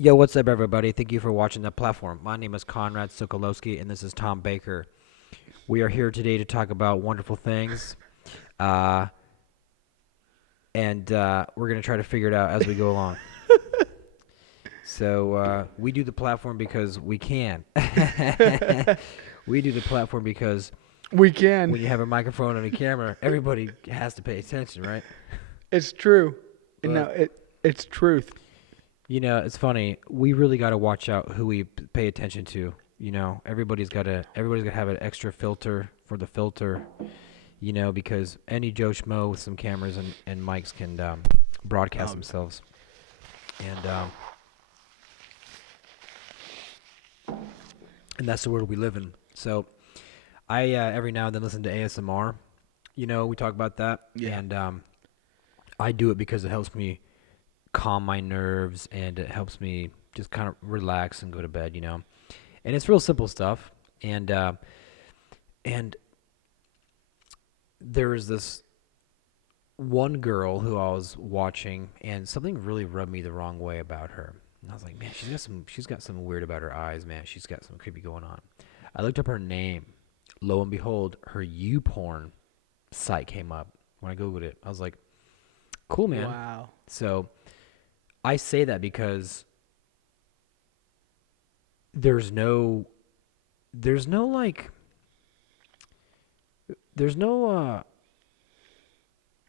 Yo, what's up, everybody? Thank you for watching the platform. My name is Conrad Sokolowski, and this is Tom Baker. We are here today to talk about wonderful things, uh, and we're going to try to figure it out as we go along. So, we do the platform because we can. We do the platform because We can. when you have a microphone and a camera, everybody has to pay attention, right? It's true. No, But, it's truth. it's funny. We really got to watch out who we pay attention to. Everybody's got to have an extra filter for the filter, because any Joe Schmo with some cameras and mics can broadcast Um, themselves. And that's the world we live in. So I every now and then listen to ASMR. We talk about that, yeah. and I do it because it helps me calm my nerves and it helps me just kind of relax and go to bed. And it's real simple stuff. And there was this one girl who I was watching, and something really rubbed me the wrong way about her. And I was like, man, she's got some weird about her eyes, man. She's got some creepy going on. I looked up her name. Lo and behold, her YouPorn site came up. When I googled it, I was like, cool, man. Wow. So I say that because there's no, there's no like, there's no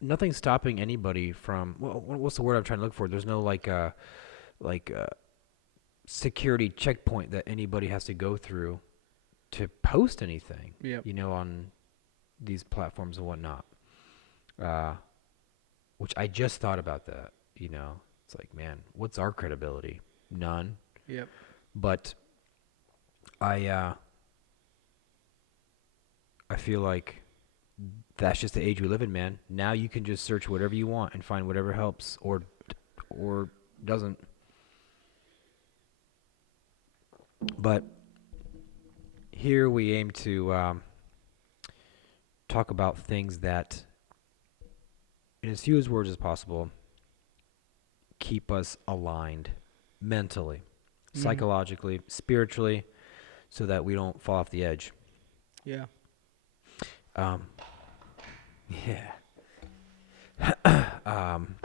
nothing stopping anybody from. Well, what's the word I'm trying to look for? There's no like security checkpoint that anybody has to go through to post anything, Yep. on these platforms and whatnot. Uh, which I just thought about that. It's like, man, what's our credibility? None. Yep. But I I feel like that's just the age we live in, man. Now you can just search whatever you want and find whatever helps or doesn't. But here we aim to talk about things that, in as few as words as possible, keep us aligned mentally, Mhm. psychologically, spiritually, so that we don't fall off the edge. Yeah. Um, yeah. um,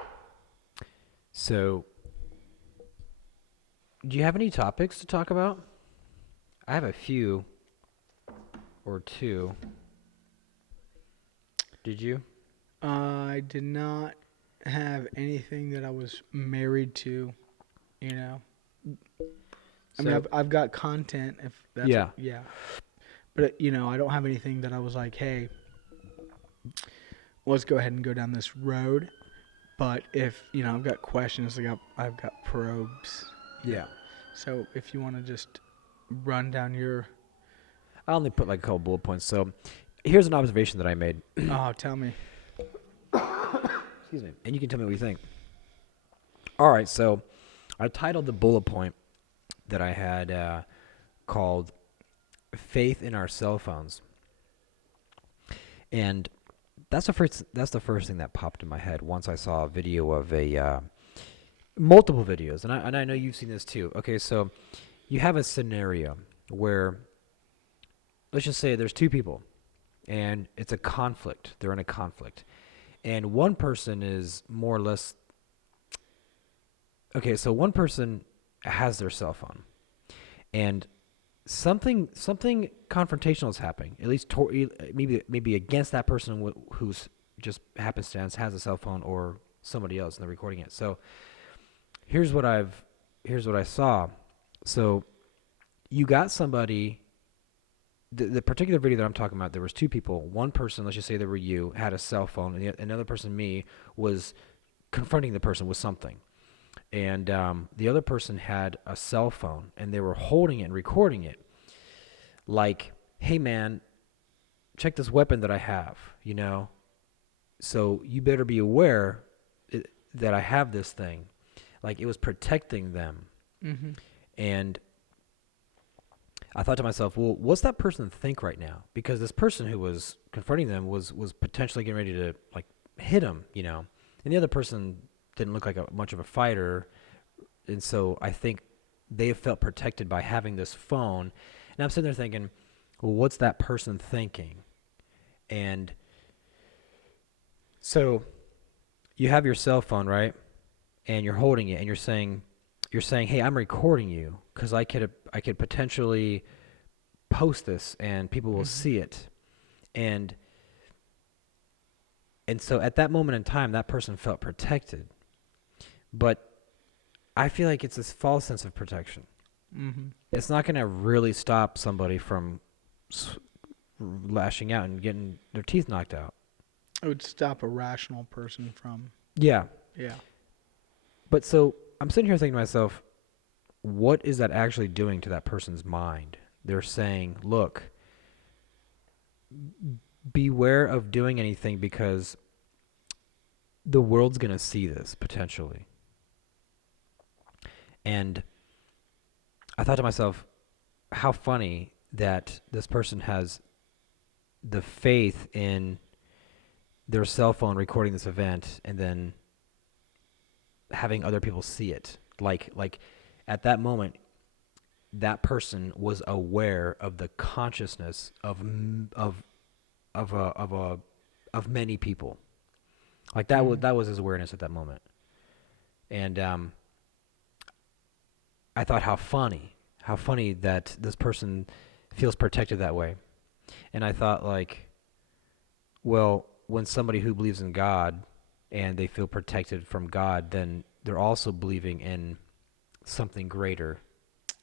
so, do you have any topics to talk about? I have a few or two. Did you? I did not have anything that I was married to. You know. I mean, So, I've got content if that's what. yeah. Yeah. But I don't have anything that I was like, hey, let's go ahead and go down this road. But if I've got questions, I've got probes. You know. Yeah. So if you want to just run down your. I only put like a couple bullet points. So, here's an observation that I made. Oh, tell me. Excuse me. And you can tell me what you think. All right. So, I titled the bullet point that I had called "Faith in Our Cell Phones," and that's the first thing that popped in my head once I saw a video of a multiple videos, and I know you've seen this too. Okay, so you have a scenario where, let's just say there's two people, and it's a conflict. They're in a conflict, and one person is more or less okay. So one person has their cell phone, and something confrontational is happening. At least maybe against that person who's just happenstance has a cell phone or somebody else and they're recording it. So here's what I saw. So you got somebody. The particular video that I'm talking about, there was two people. One person, let's just say they were you, had a cell phone, and another person, me, was confronting the person with something. And the other person had a cell phone, and they were holding it and recording it. Like, hey man, check this weapon that I have, So you better be aware that I have this thing. Like, it was protecting them. Mm-hmm. And I thought to myself, well, what's that person think right now? Because this person who was confronting them was potentially getting ready to like hit him. And the other person didn't look like much of a fighter, and so I think they have felt protected by having this phone. And I'm sitting there thinking, well, what's that person thinking? And so you have your cell phone, right? And you're holding it, and you're saying, "Hey, I'm recording you because I could potentially post this, and people will Hmm. see it." And and so at that moment in time, that person felt protected. But I feel like it's this false sense of protection. Hmm. It's not going to really stop somebody from lashing out and getting their teeth knocked out. It would stop a rational person from, Yeah. yeah. But so I'm sitting here thinking to myself, what is that actually doing to that person's mind? They're saying, look, beware of doing anything because the world's going to see this potentially. And I thought to myself, how funny that this person has the faith in their cell phone recording this event and then having other people see it. Like at that moment, that person was aware of the consciousness of of many people. Like Hmm. that was his awareness at that moment. And I thought how funny that this person feels protected that way. And I thought like, well, when somebody who believes in God and they feel protected from God, then they're also believing in something greater.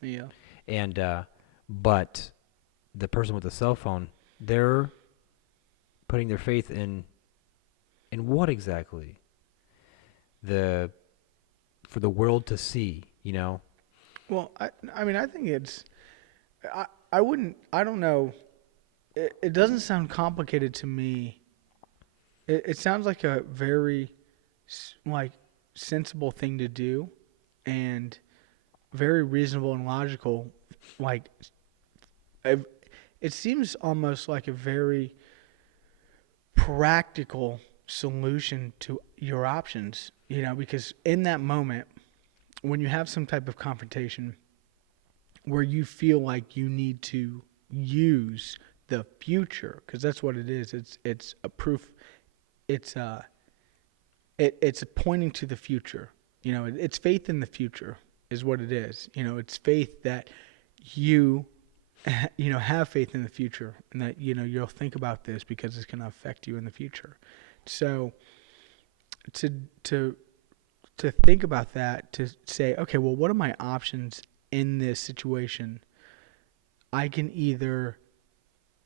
Yeah. And but the person with the cell phone, they're putting their faith in what exactly? The For the world to see, you know? Well, I mean, I think I wouldn't, I don't know. It doesn't sound complicated to me. It sounds like a very, like, sensible thing to do and very reasonable and logical. Like, it it seems almost like a very practical solution to your options, because in that moment, when you have some type of confrontation where you feel like you need to use the future, because that's what it is. It's a proof. It's it's pointing to the future. It's faith in the future is what it is. It's faith that you have faith in the future, and that you'll think about this because it's going to affect you in the future. So to to to think about that, to say, okay, well, what are my options in this situation? I can either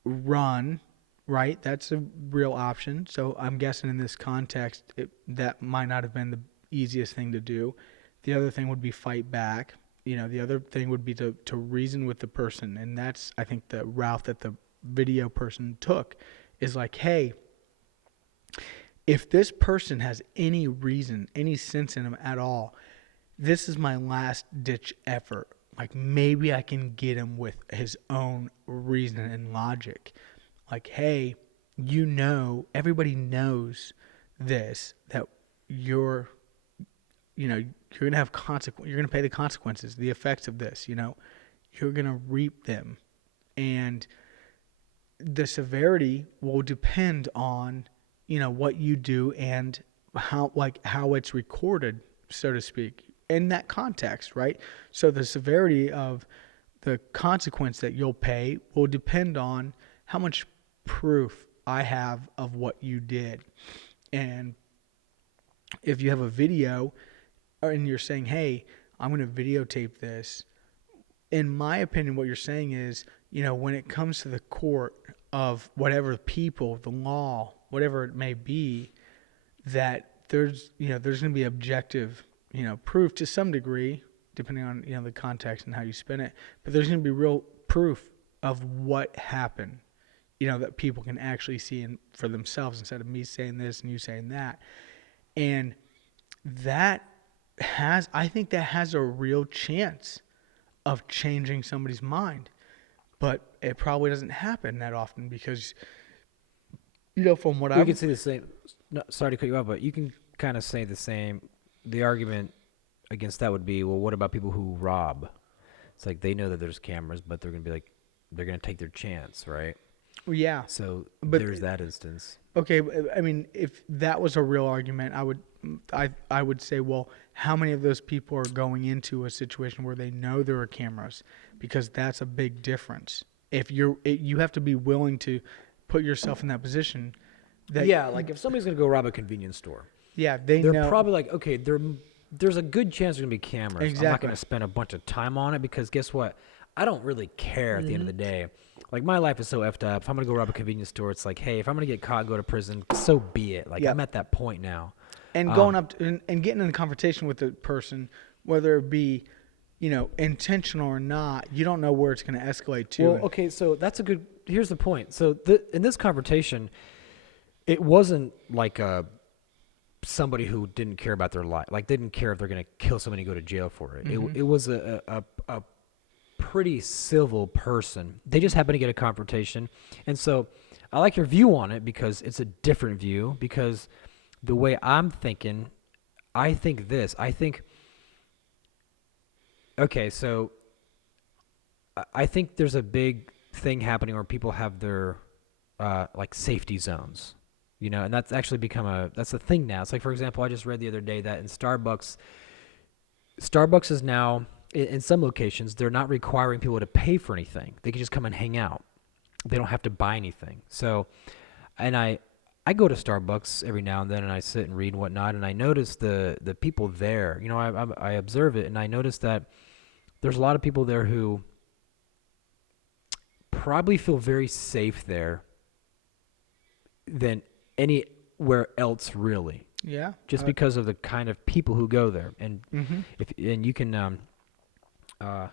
run, right? That's a real option. So I'm guessing in this context, that might not have been the easiest thing to do. The other thing would be fight back. The other thing would be to reason with the person. And that's, I think, the route that the video person took is like, hey, if this person has any reason, any sense in them at all, this is my last ditch effort. Like maybe I can get him with his own reason and logic. Like, hey, everybody knows this, that you're, you're gonna have you're gonna pay the consequences, the effects of this. You're gonna reap them, and the severity will depend on, what you do and how it's recorded, so to speak, in that context, right? So the severity of the consequence that you'll pay will depend on how much proof I have of what you did. And if you have a video and you're saying, hey, I'm going to videotape this, in my opinion, what you're saying is, when it comes to the court of whatever people, the law, whatever it may be, that there's going to be objective, proof to some degree, depending on, the context and how you spin it, but there's going to be real proof of what happened, that people can actually see for themselves instead of me saying this and you saying that. And that I think that has a real chance of changing somebody's mind. But it probably doesn't happen that often because, from what Well, you I've, can say the same. No, sorry to cut you off, but you can kind of say the same. The argument against that would be, well, what about people who rob? It's like they know that there's cameras, but they're gonna be like, they're gonna take their chance, right? Well, yeah, So but there's that instance. okay. I mean, if that was a real argument, I would say, well, how many of those people are going into a situation where they know there are cameras? Because that's a big difference. If you have to be willing to put yourself in that position. That Yeah, like if somebody's gonna go rob a convenience store, yeah, they they're know probably like, okay, there's a good chance there's gonna be cameras. I'm not exactly. gonna spend a bunch of time on it because guess what? I don't really care at the end of the day. Like my life is so effed up. If I'm gonna go rob a convenience store, it's like, hey, if I'm gonna get caught and go to prison, so be it. Like I'm Yep. at that point now. And going Um, up and getting in a conversation with the person, whether it be, intentional or not, you don't know where it's going to escalate to. well, okay, so that's a good. Here's the point. So in this confrontation, it wasn't like somebody who didn't care about their life, like they didn't care if they're gonna kill somebody and go to jail for it. It was a pretty civil person. They just happened to get a confrontation, and so I like your view on it because it's a different view. Because the way I'm thinking, I think this. I think okay, so I think there's a big thing happening where people have their like safety zones, and that's actually become that's a thing now. It's like, for example, I just read the other day that in Starbucks is now in some locations they're not requiring people to pay for anything. They can just come and hang out. They don't have to buy anything. So, and I go to Starbucks every now and then and I sit and read and whatnot, and I notice the people there. I observe it and I notice that there's a lot of people there who probably feel very safe there than anywhere else, really, Yeah. just because of the kind of people who go there. And Hmm. if and you can uh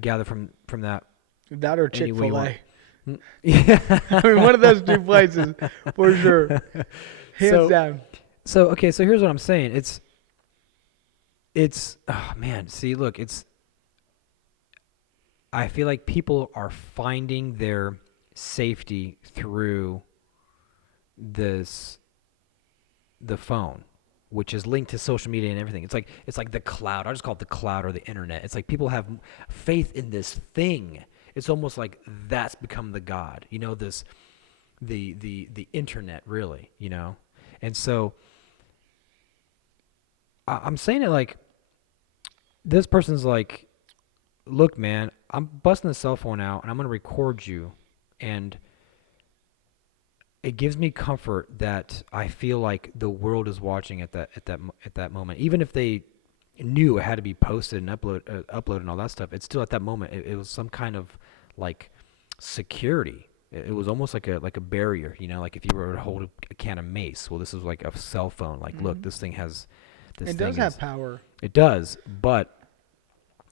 gather from that That or any way you want. Chick-fil-A. Yeah. I mean, one of those two places for sure, hands so down. so okay, so here's what I'm saying. It's oh man, see, look, I feel like people are finding their safety through this the phone, which is linked to social media and everything. It's like the cloud. I just call it the cloud or the internet. It's like people have faith in this thing. It's almost like that's become the god. This the internet really. And so I'm saying it like this person's like, look, man, I'm busting the cell phone out and I'm gonna record you, and it gives me comfort that I feel like the world is watching at that moment. Even if they knew it had to be posted and uploaded and all that stuff, it's still at that moment. It was some kind of like security. It was almost like a barrier. Like if you were to hold a can of mace. Well, this is like a cell phone. Like, look, Hmm. this thing has this It thing does is. have power. It does, but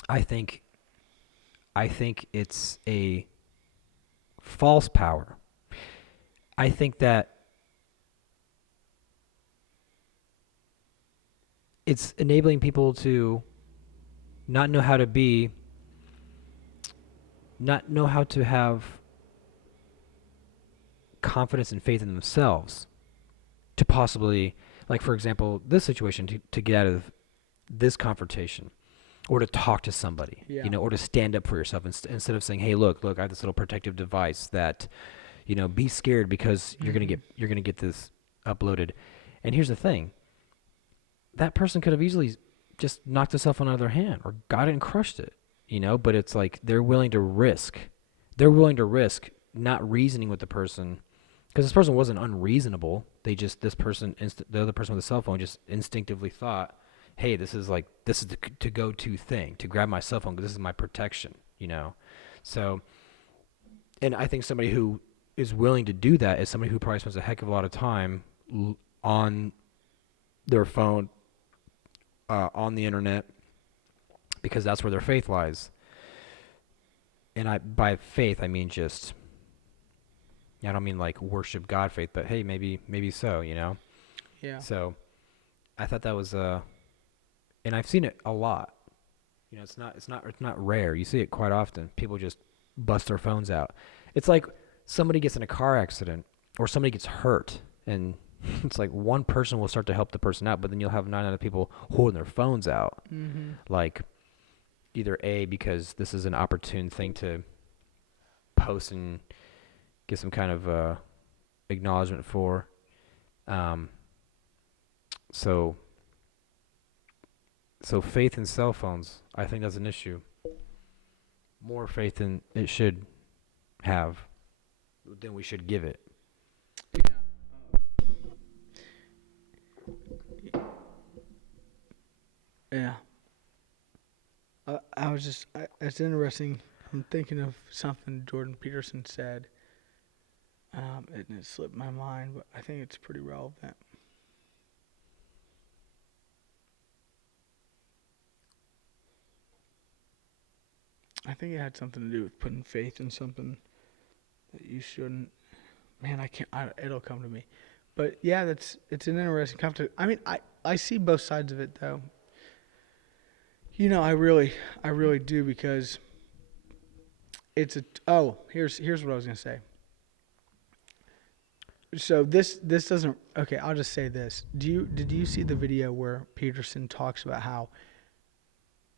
I think it's a false power. I think that it's enabling people to not know how to be, not know how to have confidence and faith in themselves to possibly, like, for example, this situation, to get out of this confrontation or to talk to somebody, Yeah. or to stand up for yourself instead of saying, hey, look, I have this little protective device that, be scared because Hmm. you're going to get this uploaded. And here's the thing. That person could have easily just knocked the cell phone out of their hand or got it and crushed it, but it's like they're willing to risk. They're willing to risk not reasoning with the person because this person wasn't unreasonable. The other person with the cell phone just instinctively thought, hey, this is the to go to thing to grab my cell phone because this is my protection. So, and I think somebody who is willing to do that is somebody who probably spends a heck of a lot of time on their phone, on the internet, because that's where their faith lies. And by faith I mean I don't mean like worship God faith, but hey, maybe so. Yeah. So I thought that was and I've seen it a lot. It's not rare. You see it quite often. People just bust their phones out. It's like somebody gets in a car accident or somebody gets hurt, and it's like one person will start to help the person out, but then you'll have 9 other people holding their phones out. Hmm. Like either A, because this is an opportune thing to post and get some kind of acknowledgement for. Um, so so faith in cell phones, I think that's an issue. More faith than it should have, than we should give it. Yeah. I was just, it's interesting. I'm thinking of something Jordan Peterson said, and it slipped my mind, but I think it's pretty relevant. I think it had something to do with putting faith in something that you shouldn't. Man, I can't. It'll come to me. But yeah, it's an interesting conversation. I mean, I see both sides of it though. I really do because it's a. Oh, here's what I was gonna say. So this doesn't. Okay, I'll just say this. Did you see the video where Peterson talks about how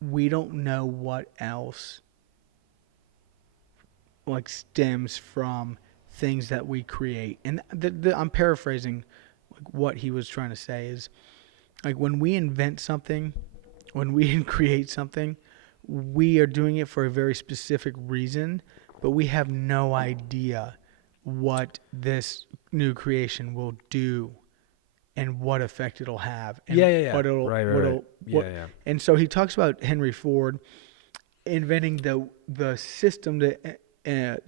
we don't know what else like stems from things that we create, and I'm paraphrasing like what he was trying to say is like when we invent something, when we create something, we are doing it for a very specific reason, but we have no idea what this new creation will do and what effect it'll have and Yeah, yeah, yeah. what it'll Right, right, what right. it'll Yeah, what yeah. and so he talks about Henry Ford inventing the system to and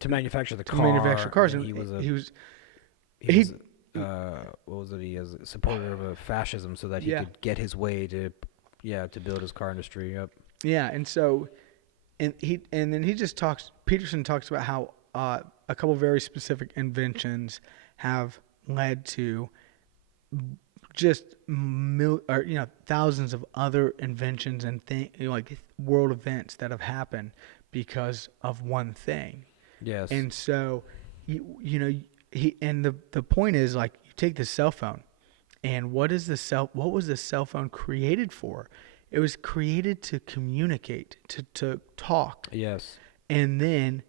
To manufacture the to manufacture car, and cars, then and he was he he was what was it? He was a supporter of fascism, so that he yeah, could get his way to, yeah, to build his car industry. Yep. yeah, and so and then he just talks. Peterson talks about how a couple very specific inventions have led to just thousands of other inventions and like world events that have happened because of one thing. Yes. And so you know the point is like you take the cell phone and what was the cell phone created for? It was created to communicate, to talk. Yes. And then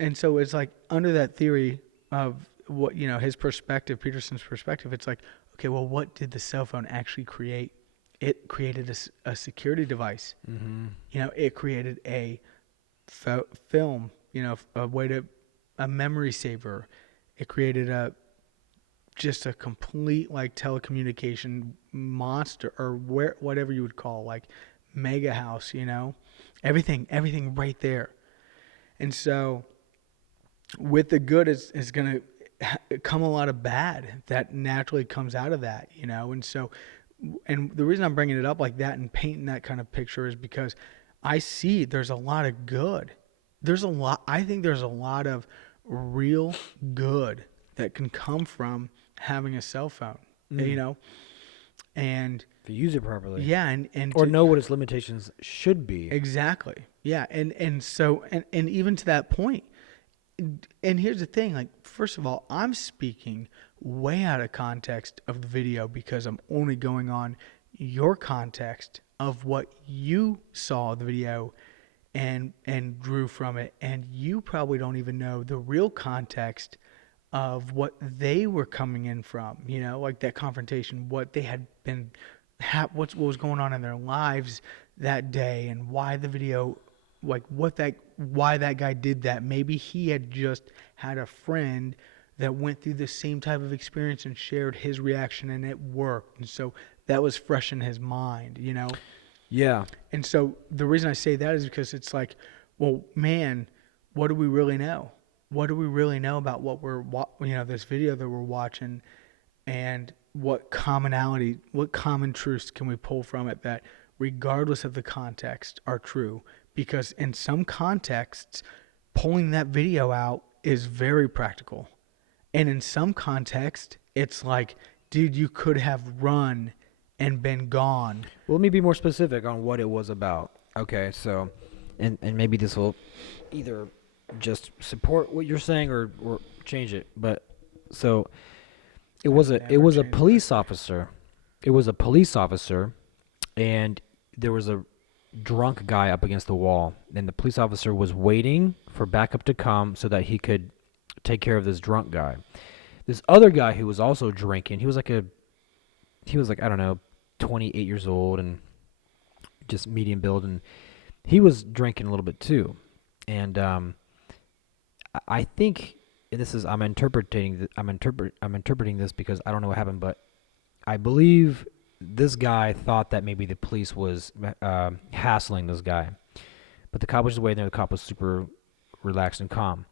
and so it's like under that theory of what his perspective, Peterson's perspective, it's like, okay, well, what did the cell phone actually create? It created a security device. Mm-hmm. It created a film, a memory saver. It created just a complete like telecommunication monster or whatever you would call like mega house, everything right there. And so with the good is going to come a lot of bad that naturally comes out of that, and so and the reason I'm bringing it up like that and painting that kind of picture is because I see there's a lot of good. I think there's a lot of real good that can come from having a cell phone, and If you use it properly, yeah, and or know what its limitations should be. exactly. Yeah, and so and even to that point, and here's the thing, like first of all, I'm speaking way out of context of the video because I'm only going on your context of what you saw the video and drew from it, and you probably don't even know the real context of what they were coming in from, like that confrontation, what they had been what was going on in their lives that day, and why the video, like why that guy did that. Maybe he had just had a friend that went through the same type of experience and shared his reaction and it worked, and so that was fresh in his mind. Yeah. And so the reason I say that is because it's like, well, man, what do we really know? What do we really know about what this video that we're watching, and what common truths can we pull from it that, regardless of the context, are true? Because in some contexts, pulling that video out is very practical. And in some context, it's like, dude, you could have run and been gone. Well, let me be more specific on what it was about. Okay, so, and maybe this will either just support what you're saying or change it. But so it was a police officer. It was a police officer, and there was drunk guy up against the wall, and the police officer was waiting for backup to come so that he could take care of this drunk guy. This other guy who was also drinking, he was like, I don't know, 28 years old and just medium build, and he was drinking a little bit too. And I think this is I'm interpreting this because I don't know what happened, but I believe this guy thought that maybe the police was hassling this guy, but the cop was just waiting there. The cop was super relaxed and calm,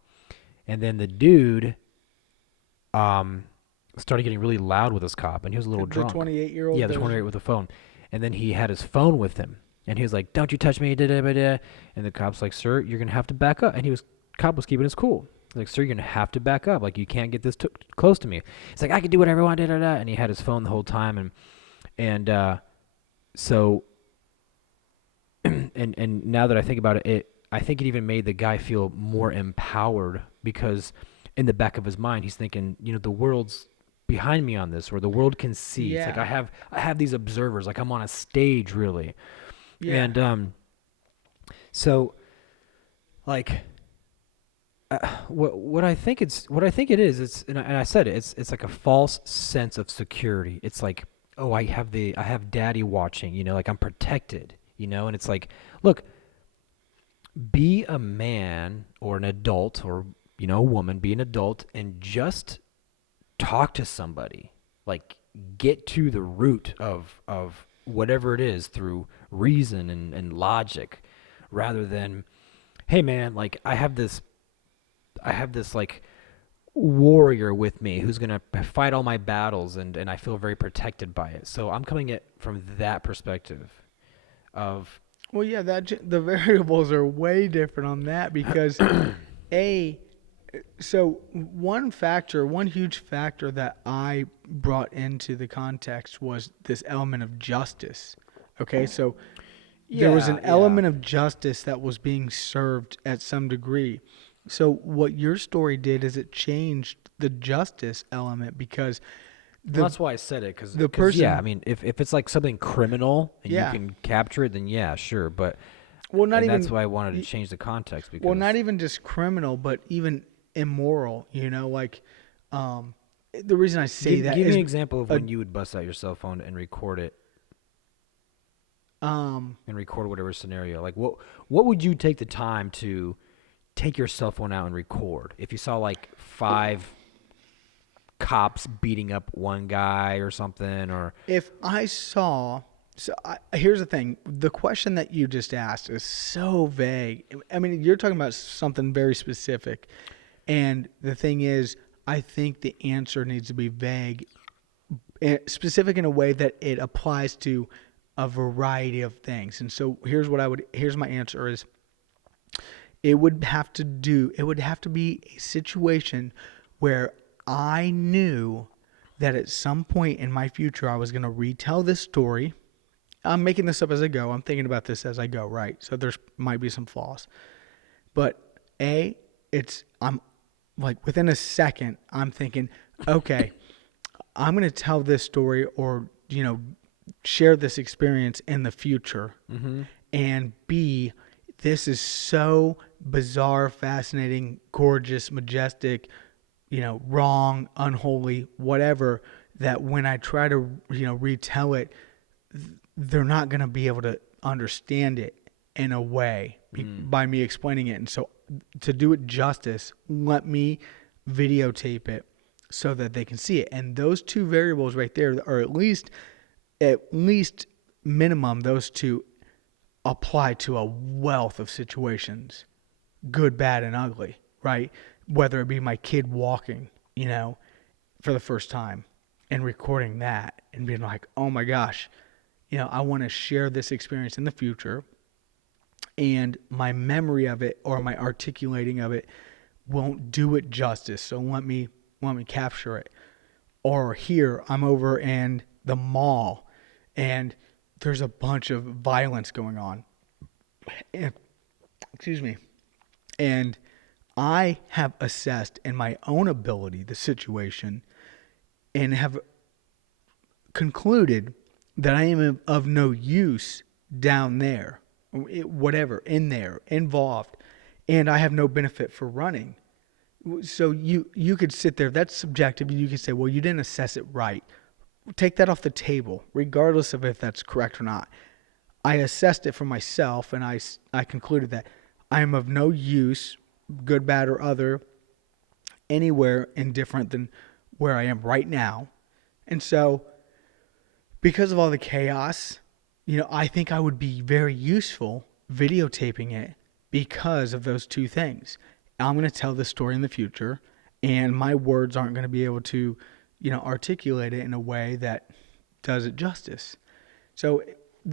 and then the dude um, started getting really loud with this cop, and he was a little The drunk. 28-year-old. Yeah, the 28 with the phone, and then he had his phone with him, and he was like, "Don't you touch me!" Da, da, da, da. And the cop's like, "Sir, you're gonna have to back up." And cop was keeping his cool. He's like, "Sir, you're gonna have to back up. Like, you can't get this close to me." He's like, "I can do whatever I want." Da, da, da. And he had his phone the whole time, and so and now that I think about it, I think it even made the guy feel more empowered because in the back of his mind he's thinking, the world's behind me on this, or the world can see. It's like Yeah. I have these observers, like I'm on a stage really. Yeah. And so like what I think it is, and I said it, it's like a false sense of security. It's like, oh, I have daddy watching, like I'm protected, and it's like, look, be a man or an adult, or a woman, be an adult and just talk to somebody. Like, get to the root of whatever it is through reason and logic, rather than, hey man, like I have this like warrior with me who's gonna fight all my battles, and I feel very protected by it. So I'm coming at from that perspective of Well, yeah, the variables are way different on that because a so one huge factor that I brought into the context was this element of justice. Okay, so there was an yeah. element of justice that was being served at some degree. So what your story did is it changed the justice element because Well, the that's why I said it, the cause yeah, I person, mean, if it's like something criminal and you yeah, can capture it, then yeah, sure. But well, not and that's even why I wanted to change the context well, because not even just criminal, but even immoral. Like um, the reason I say that give me is an example of a when you would bust out your cell phone and record it um, and record whatever scenario. Like what would you take the time to take your cell phone out and record if you saw like five cops beating up one guy or something, or if I saw. Here's the thing: the question that you just asked is so vague. I mean, you're talking about something very specific, and the thing is, I think the answer needs to be vague, specific in a way that it applies to a variety of things. And so here's my answer is it would have to be a situation where I knew that at some point in my future I was going to retell this story. I'm making this up as I go. I'm thinking about this as I go, right? So there's might be some flaws. But I'm like within a second I'm thinking, okay, I'm going to tell this story or, share this experience in the future. mm-hmm. And B, this is so bizarre, fascinating, gorgeous, majestic, wrong, unholy, whatever, that when I try to, retell it, they're not going to be able to understand it in a way by me explaining it. And so to do it justice, let me videotape it so that they can see it. And those two variables right there are at least minimum those two apply to a wealth of situations, good, bad, and ugly, right? Whether it be my kid walking, for the first time and recording that and being like, oh my gosh, I want to share this experience in the future, and my memory of it or my articulating of it won't do it justice. So let me capture it. Or here I'm over in the mall and there's a bunch of violence going on. And, excuse me. And I have assessed in my own ability the situation and have concluded that I am of no use down there. whatever in there involved, and I have no benefit for running. So you could sit there. That's subjective. You could say, well, you didn't assess it right. Take that off the table, regardless of if that's correct or not. I assessed it for myself, and I concluded that I am of no use, good, bad, or other, anywhere indifferent than where I am right now. And so, because of all the chaos, I think I would be very useful videotaping it because of those two things. I'm going to tell this story in the future, and my words aren't going to be able to, articulate it in a way that does it justice. So,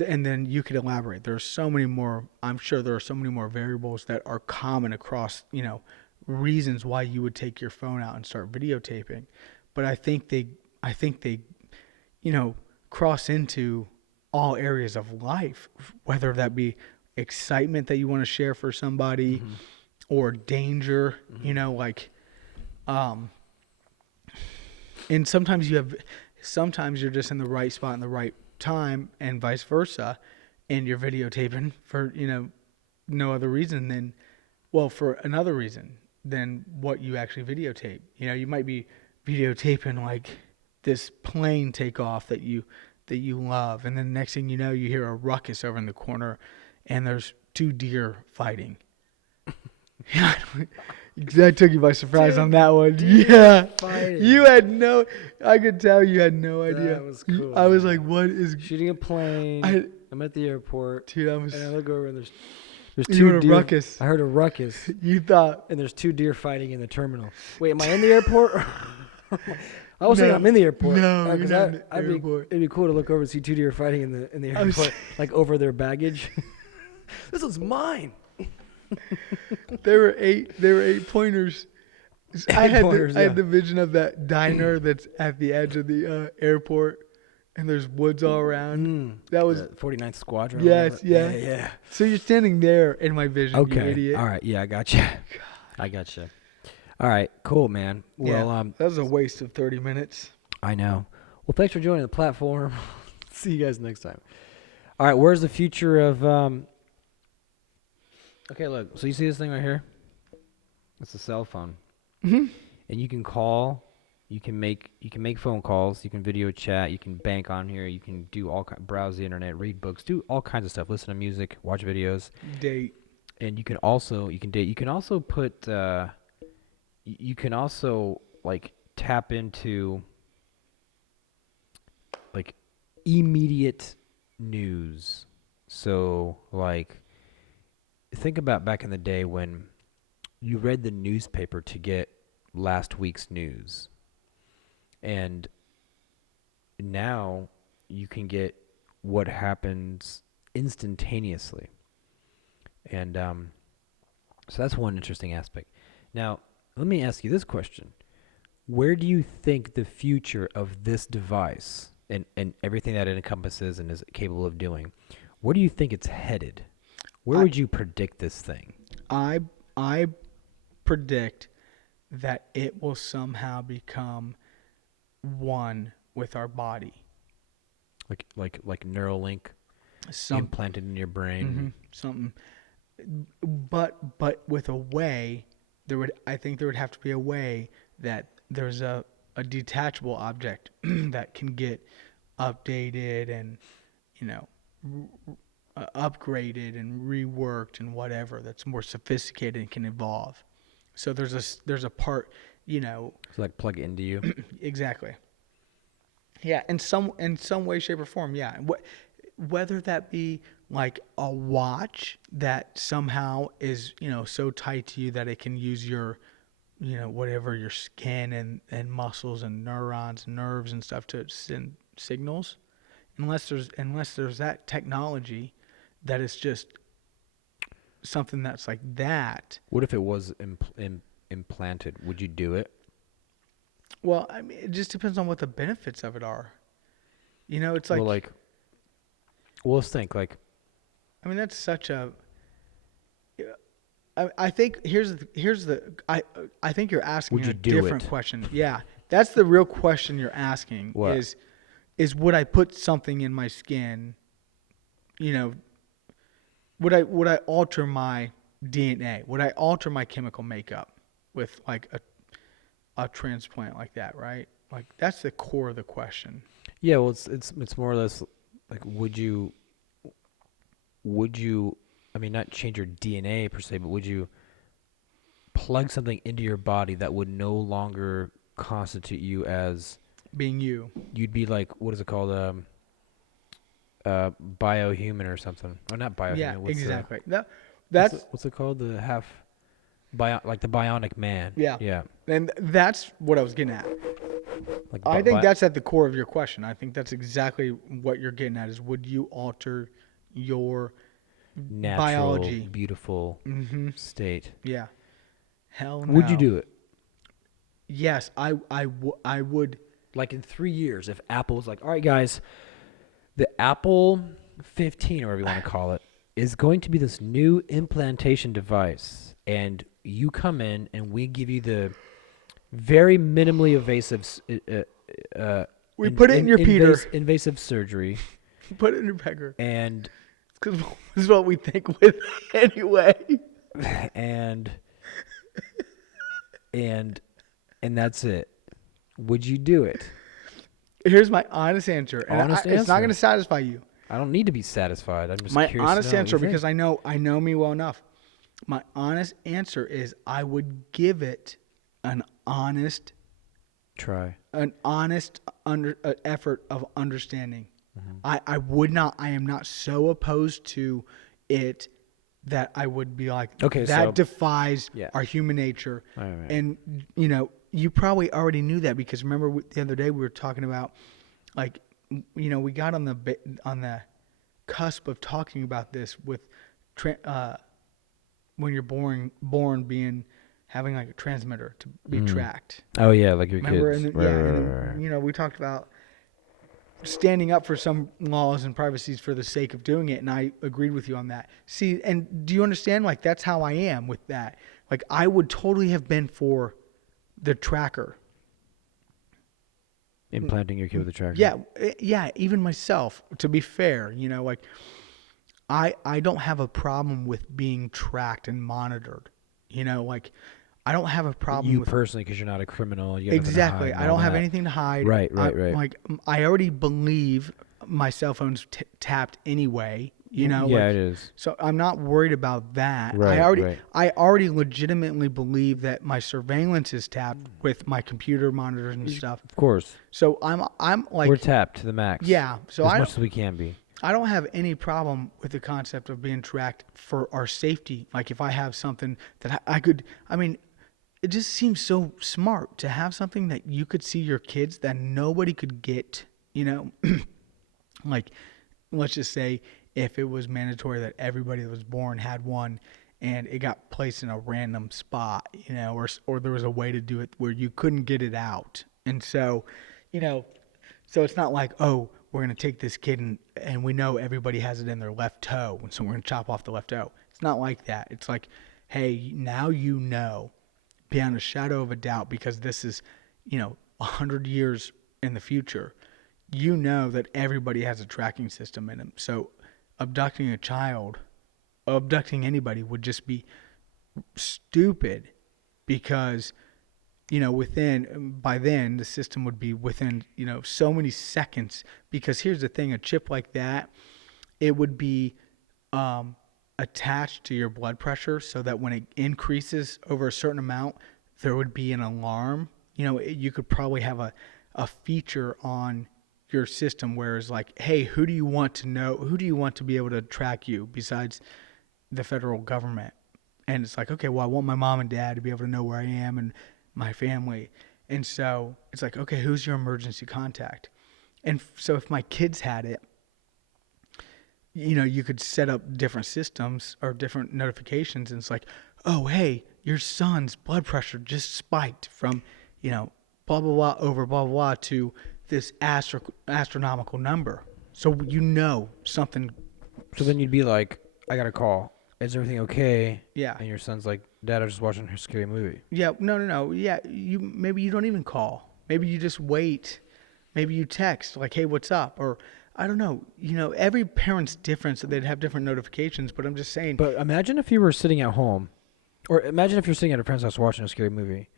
and then you could elaborate. There's so many more, I'm sure there are so many more variables that are common across, reasons why you would take your phone out and start videotaping. But I think they, cross into all areas of life, whether that be excitement that you want to share for somebody, mm-hmm. or danger, and sometimes you're just in the right spot in the right time, and vice versa, and you're videotaping for no other reason than, well, for another reason than what you actually videotape. You might be videotaping like this plane takeoff that you love, and then next thing you know, you hear a ruckus over in the corner, and there's two deer fighting. That took you by surprise on that one. Yeah. Fighting. You had I could tell you had no idea. That was cool. I was like, what is... Shooting a plane. I'm at the airport. Dude, and I look over and there's you heard two deer. A ruckus. I heard a ruckus. You thought... And there's two deer fighting in the terminal. Wait, am I in the airport? I was saying I'm in the airport. No, you're not in the airport. It'd be cool to look over and see two deer fighting in the airport, like over their baggage. This is mine. There were eight pointers. I had the vision of that diner that's at the edge of the airport, and there's woods all around. That was 49th Squadron. Yes, yeah. So you're standing there in my vision, okay. You idiot. All right, yeah, I got you. I got you. All right, cool, man. Well, that was a waste of 30 minutes. I know. Well, thanks for joining the platform. See you guys next time. All right, where's the future of... Okay, look. So you see this thing right here? It's a cell phone. Mm-hmm. And you can call. You can make phone calls. You can video chat. You can bank on here. You can do browse the internet, read books, do all kinds of stuff. Listen to music, watch videos. Date. And you can date. You can also put. You can also tap into immediate news. So think about back in the day when you read the newspaper to get last week's news. And now you can get what happens instantaneously. And so that's one interesting aspect. Now, let me ask you this question. Where do you think the future of this device and everything that it encompasses and is capable of doing, where do you think it's headed? Where would you predict this thing? I predict that it will somehow become one with our body. Like Neuralink implanted in your brain. Mm-hmm, something. But with a way, I think there would have to be a way that there's a detachable object that can get updated and upgraded and reworked and whatever, that's more sophisticated and can evolve. So there's a part, So plug it into you. Exactly. Yeah, in some way, shape, or form. Yeah, whether that be like a watch that somehow is so tight to you that it can use your whatever, your skin and muscles and neurons and nerves and stuff to send signals. Unless there's that technology that is just something that's like that. What if it was implanted? Would you do it? Well, I mean, it just depends on what the benefits of it are. It's like... Well, let's think. I mean, that's such a... I think I think you're asking a different question. Yeah, that's the real question you're asking. What? Is would I put something in my skin, would I alter my DNA? Would I alter my chemical makeup with like a transplant like that, right? Like that's the core of the question. Yeah, well, it's more or less like would you I mean not change your DNA per se, but would you plug something into your body that would no longer constitute you as Being you. you'd be like what is it called biohuman or something? Or not Yeah, biohuman. exactly. What's That's what's it called? The half bio like the bionic man. yeah. Yeah. And that's what I was getting at. Like I think that's at the core of your question. I think that's exactly what you're getting at is would you alter your natural, biology? beautiful Mm-hmm. state. Yeah. Hell Would you no. do it? Yes, I would. Like in 3 years, if Apple was like, all right, guys, the Apple 15 or whatever you want to call it is going to be this new implantation device, and you come in and we give you the very minimally invasive, We put it in your Peter. invasive surgery, Put it in your pecker. and Because this is what we think with anyway. and and and that's it. Would you do it? Here's my honest answer, and Honest it's not answer. going to satisfy you. I don't need to be satisfied. I'm just My curious honest to know what answer, you think. because I know me well enough. My honest answer is I would give it an honest Try. effort of understanding. I would not. I am not so opposed to it that I would be like, Okay, that so- defies Yeah. our human nature. All right. And you probably already knew that because remember the other day we were talking about, like, we got on the cusp of talking about this with when you're born being having like a transmitter to be tracked. Oh yeah, like your Remember, kids. and then, Right, yeah, right, and right, then, right. we talked about standing up for some laws and privacies for the sake of doing it, and I agreed with you on that. See, and do you understand? Like that's how I am with that. Like I would totally have been for the tracker. Implanting your kid with a tracker. Yeah, even myself. To be fair, like I don't have a problem with being tracked and monitored. Like I don't have a problem You with personally, because you're not a criminal. You got nothing to exactly. hide and I all don't have that. anything to hide. Right, right, right. Like I already believe my cell phone's tapped anyway. Yeah, like, it is. so I'm not worried about that. Right, right. I already legitimately believe that my surveillance is tapped with my computer monitors and stuff. Of course. So I'm like We're tapped to the max. yeah. So as much as we can be. I don't have any problem with the concept of being tracked for our safety. Like if I have something that I could, I mean, it just seems so smart to have something that you could see your kids that nobody could get, like let's just say if it was mandatory that everybody that was born had one and it got placed in a random spot, or there was a way to do it where you couldn't get it out. And so, so it's not like, oh, we're going to take this kid and we know everybody has it in their left toe, and so we're going to chop off the left toe. It's not like that. It's like, hey, now beyond a shadow of a doubt, because this is, 100 years in the future, that everybody has a tracking system in them. So abducting anybody would just be stupid because by then the system would be within, so many seconds. Because here's the thing, a chip like that, it would be attached to your blood pressure so that when it increases over a certain amount, there would be an alarm. You could probably have a feature on your system where it's like, hey, who do you want to be able to track you besides the federal government? And it's like, okay, well, I want my mom and dad to be able to know where I am and my family. And so it's like, okay, who's your emergency contact? And so if my kids had it, you could set up different systems or different notifications. And it's like, oh, hey, your son's blood pressure just spiked from, blah, blah, blah, over blah, blah, blah to this astronomical number. So something. So then you'd be like, I got a call. Is everything okay? Yeah. And your son's like, Dad, I was just watching a scary movie. Yeah, no. Yeah, maybe you don't even call. Maybe you just wait. Maybe you text like, "Hey, what's up?" Or I don't know. Every parent's different, so they'd have different notifications. But I'm just saying. But imagine if you were sitting at home, or imagine if you're sitting at a friend's house watching a scary movie,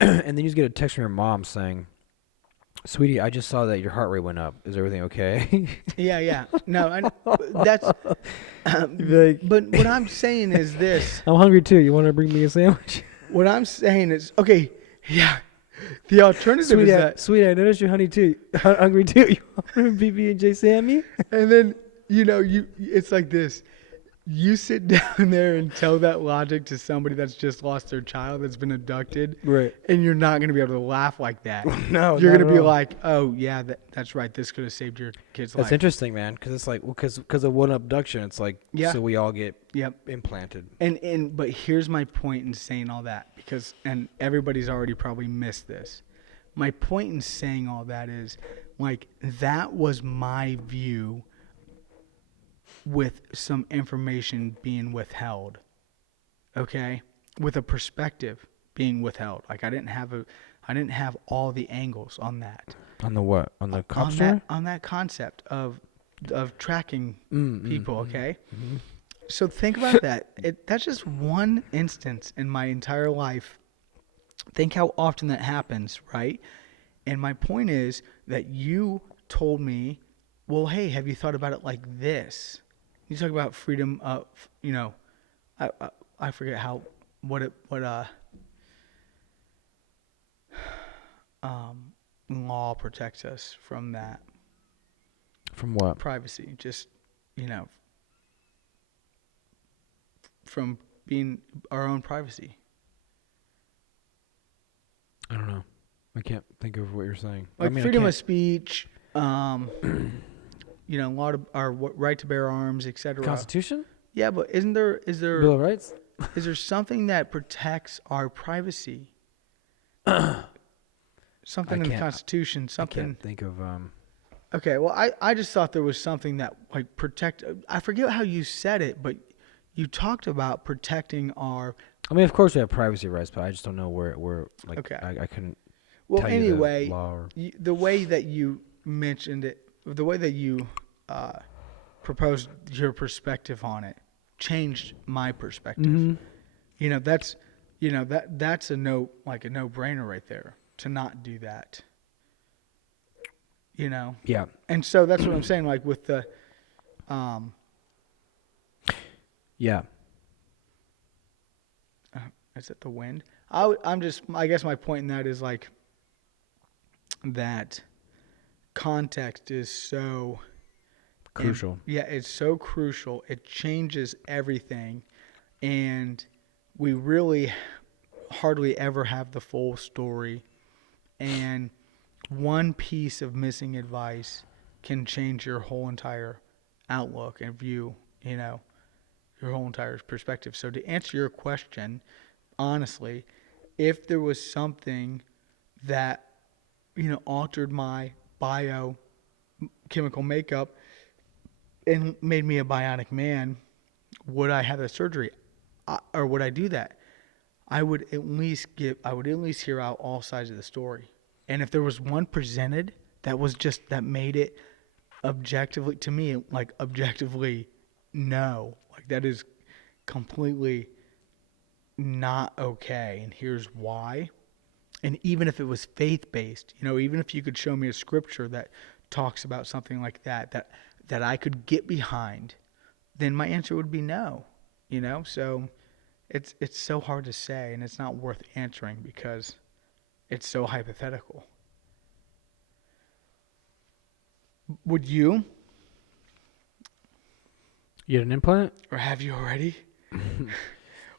and then you just get a text from your mom saying, "Sweetie, I just saw that your heart rate went up. Is everything okay?" Yeah, yeah. No, that's. You'd be like, But what I'm saying is this. "I'm hungry too. You want to bring me a sandwich?" What I'm saying is, okay, yeah. The alternative is that, Sweetie, I noticed you're hungry too. You want BB and J Sammy? and then it's like this. You sit down there and tell that logic to somebody that's just lost their child that's been abducted, Right. and you're not going to be able to laugh like that. No, You're not going to at be all. like, oh yeah, that's right. This could have saved your kid's That's life. interesting, man. Because it's like, because of one abduction, it's like, Yeah. so we all get Yep. implanted. But here's my point in saying all that, and everybody's already probably missed this. My point in saying all that is, like, that was my view with some information being withheld. Okay? With a perspective being withheld. Like, I didn't have all the angles on that. On the what? On the cop story? On that concept of tracking people, okay? Mm-hmm. So think about that. That's just one instance in my entire life. Think how often that happens, right? And my point is that you told me, well, hey, have you thought about it like this? You talk about freedom of, I forget law protects us from that From what? privacy. Just, from being our own privacy. I don't know. I can't think of what you're saying. Like I mean, freedom of speech, our right to bear arms, etc. Constitution? Yeah, but is Bill there of Rights? is there something that protects our privacy? Something in the Constitution, I something. can't think of. Okay, well, I just thought there was something that like protect. I forget how you said it, but you talked about protecting our. I mean, of course we have privacy rights, but I just don't know where like Okay. I couldn't. Well, tell you the anyway, law or... the way that you mentioned it, the way that you proposed your perspective on it, changed my perspective. Mm-hmm. That's a no-brainer right there to not do that. Yeah. And so that's what I'm saying. Like with the, Yeah. is it the wind? I guess my point in that is like that context is so Crucial. it's so crucial. It changes everything, and we really hardly ever have the full story. And one piece of missing advice can change your whole entire outlook and view, your whole entire perspective. So to answer your question, honestly, if there was something that, altered my biochemical makeup and made me a bionic man, would I have the surgery? Or would I do that? I would at least hear out all sides of the story. And if there was one presented that made it objectively, to me, like objectively, no, like that is completely not okay. And here's why. And even if it was faith-based, even if you could show me a scripture that talks about something like that I could get behind, then my answer would be no. So it's so hard to say, and it's not worth answering because it's so hypothetical. Would you? You get an implant? Or have you already?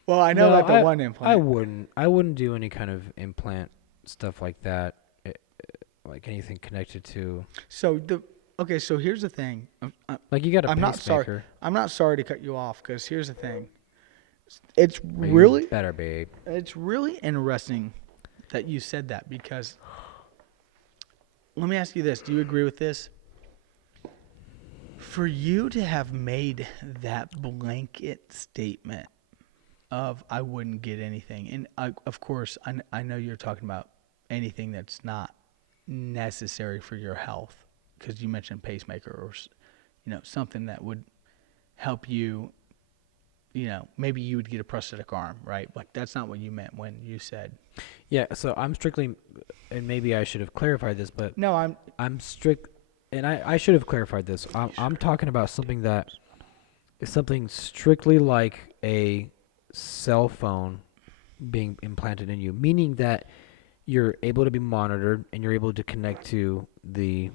Well, I know about the one implant. I wouldn't do any kind of implant stuff like that. Like anything connected to. So here's the thing. Like you got a I'm not sorry. pacemaker. I'm not sorry to cut you off because here's the thing. It's You really better, babe. It's really interesting that you said that because let me ask you this. Do you agree with this? For you to have made that blanket statement of I wouldn't get anything, and of course I know you're talking about anything that's not necessary for your health, because you mentioned pacemaker or something that would help you. Maybe you would get a prosthetic arm, right? Like that's not what you meant when you said. Yeah, so I'm strictly, and maybe I should have clarified this, but No, I'm strict, and I should have clarified this. I'm talking about something that is something strictly like a cell phone being implanted in you, meaning that you're able to be monitored and you're able to connect to the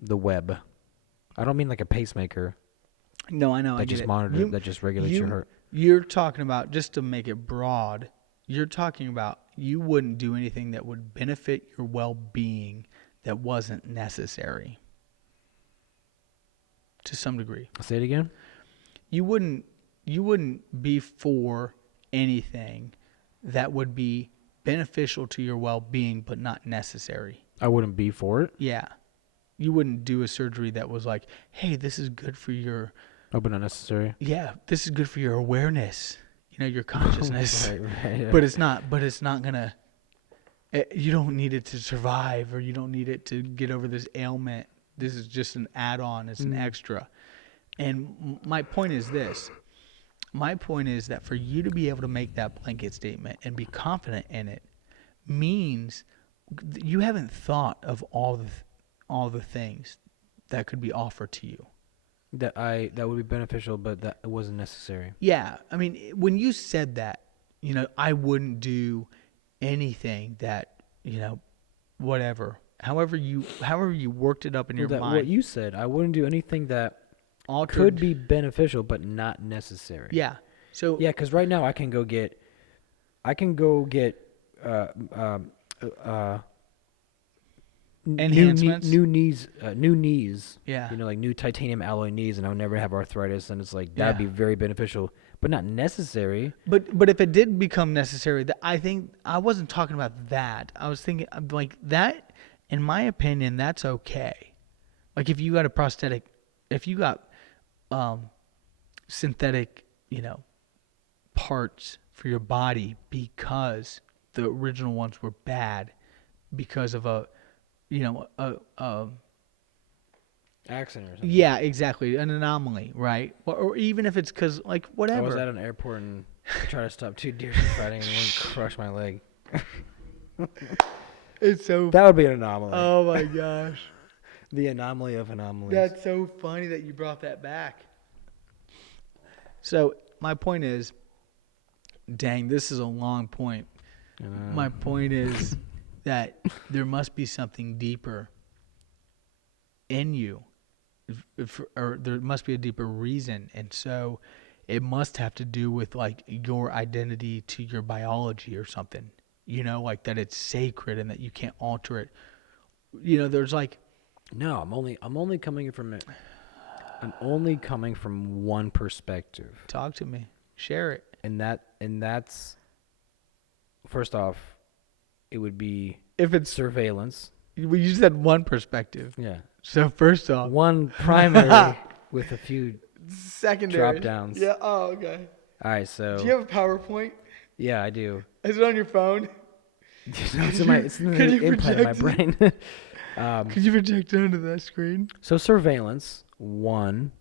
web. I don't mean like a pacemaker No, I know, I that get just it. that just regulates your You, heart. you're talking about, just to make it broad. You're talking about you wouldn't do anything that would benefit your well-being that wasn't necessary to some degree. Say it again. You wouldn't, you wouldn't be for anything that would be beneficial to your well-being but not necessary. I wouldn't be for it. Yeah. You wouldn't do a surgery that was like, "Hey, this is good for your Oh, but not necessary. yeah, this is good for your awareness, your consciousness." Right. Yeah. But it's not gonna. You don't need it to survive, or you don't need it to get over this ailment. This is just an add-on. It's an extra. And my point is this. My point is that for you to be able to make that blanket statement and be confident in it means you haven't thought of all the things that could be offered to you. That would be beneficial, but that it wasn't necessary. Yeah, I mean, when you said that, I wouldn't do anything that, whatever. However you worked it up in your What mind, you said, I wouldn't do anything that altered. could be beneficial but not necessary. Yeah. So Yeah, because right now I can go get uh, um, uh, enhancements. new knees. Yeah. Like new titanium alloy knees, and I'll never have arthritis, and it's like that'd Yeah. be very beneficial, but not necessary. But if it did become necessary, I think I wasn't talking about that. I was thinking like that. In my opinion, that's okay. Like if you got a prosthetic, if you got synthetic, parts for your body because the original ones were bad because of a Accident or something. yeah, exactly, an anomaly, right? Or even if it's because like I was whatever. at an airport and tried to stop two deer from fighting, and one crushed my leg. It's so. That would be an anomaly. Oh my gosh. The anomaly of anomalies. That's so funny that you brought that back. So my point is, dang, this is a long point. My point is that there must be something deeper in you, or there must be a deeper reason, and so it must have to do with like your identity to your biology or something. Like that it's sacred and that you can't alter it. There's like. No, I'm only coming from one perspective. Talk to me. Share it. And that's first off, it would be If it's surveillance. you said one perspective. Yeah. So first off, One primary with a few secondary drop downs. Yeah. Oh, okay. All right, so Do you have a PowerPoint? yeah, I do. Is it on your phone? No, it's in Could the you implant in my project brain. Could you project onto that screen? So surveillance, one,